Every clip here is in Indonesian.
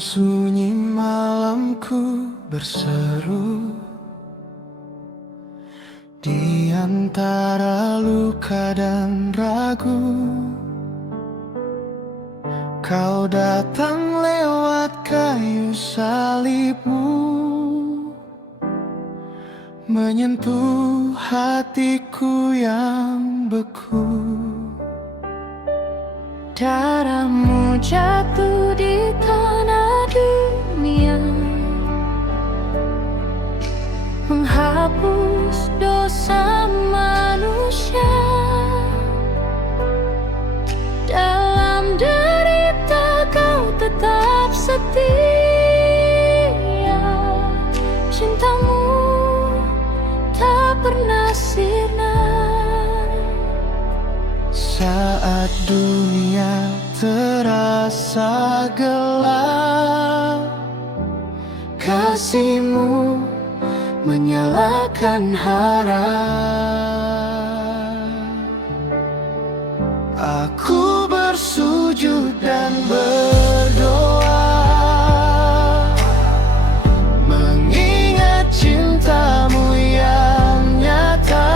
sunyi malamku berseru, di antara luka dan ragu. Kau datang lewat kayu salibmu, menyentuh hatiku yang beku. Darahmu jatuh di tanah dunia, menghapus dosa manusia. Dalam derita kau tetap setia, cintamu tak pernah sirna. Saat dunia terasa gelap, kasih-Mu menyalakan harap. Aku bersujud dan berdoa, mengingat cinta-Mu yang nyata.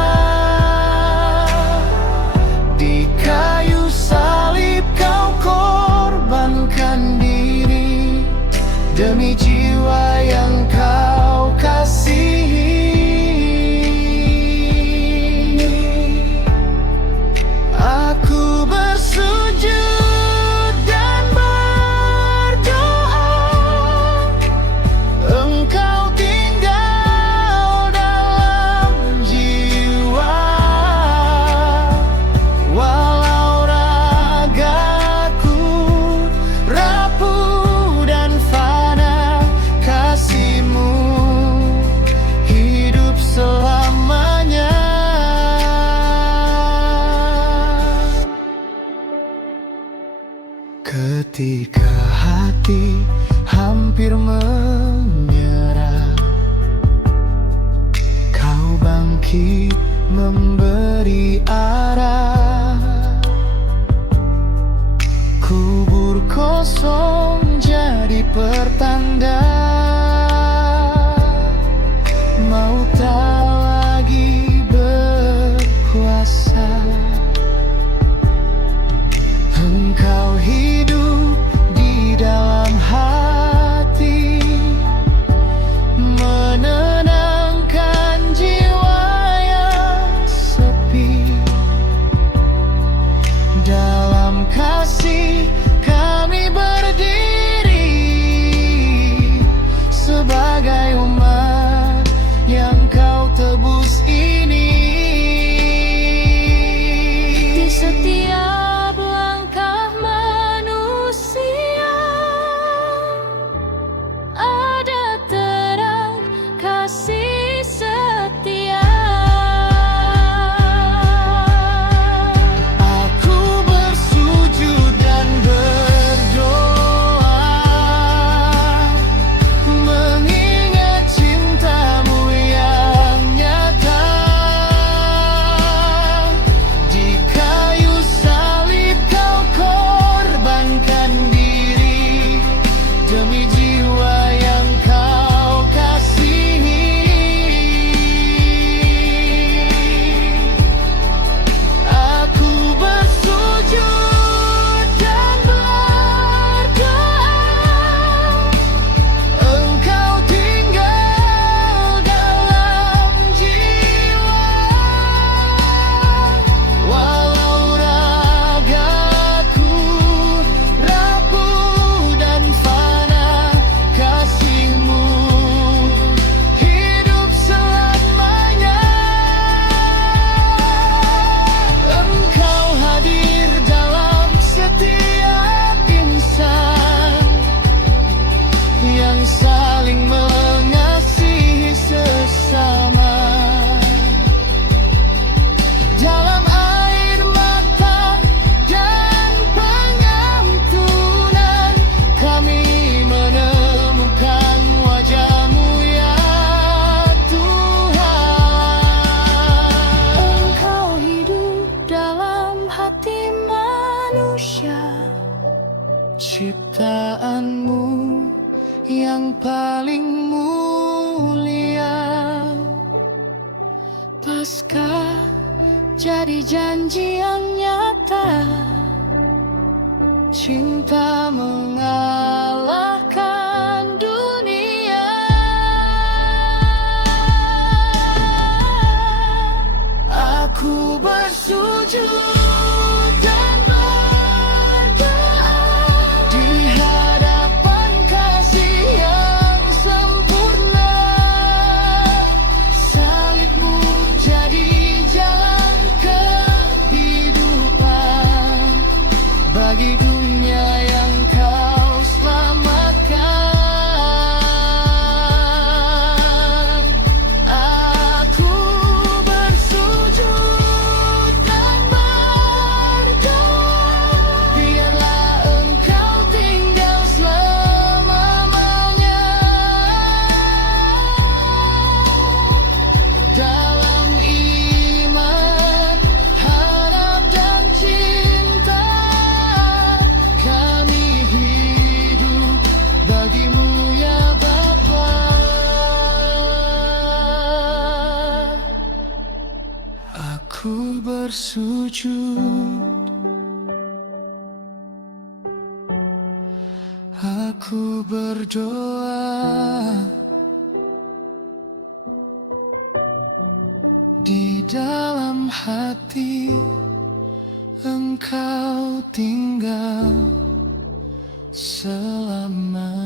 Di kayu salib Kau korbankan diri, demi jiwa yang Kau kasihi. Aku bersujud dan berdoa, Engkau tinggal dalam jiwa. Walau ragaku rapuh dan fana, kasih-Mu hidup selamanya. Ketika hati hampir menyerah, Kau bangkit memberi arah. Kubur kosong jadi pertanda, maut tak lagi berkuasa. Engkau hidup di dalam hati, menenangkan jiwa yang sepi. Lepaskah jadi janji yang nyata, Cinta mengalahkan dunia. Aku bersujud dan berdoa di hadapan kasih yang sempurna. Salibmu jadi jalan kehidupan bagi dunia yang kau selamatkan. Aku bersujud dan berdoa, biarlah engkau tinggal selamanya dalam iman, harap dan cinta. Kami hidup bagimu ya Bapa. Aku bersujud, aku berdoa di dalam hati engkau tinggal selamanya.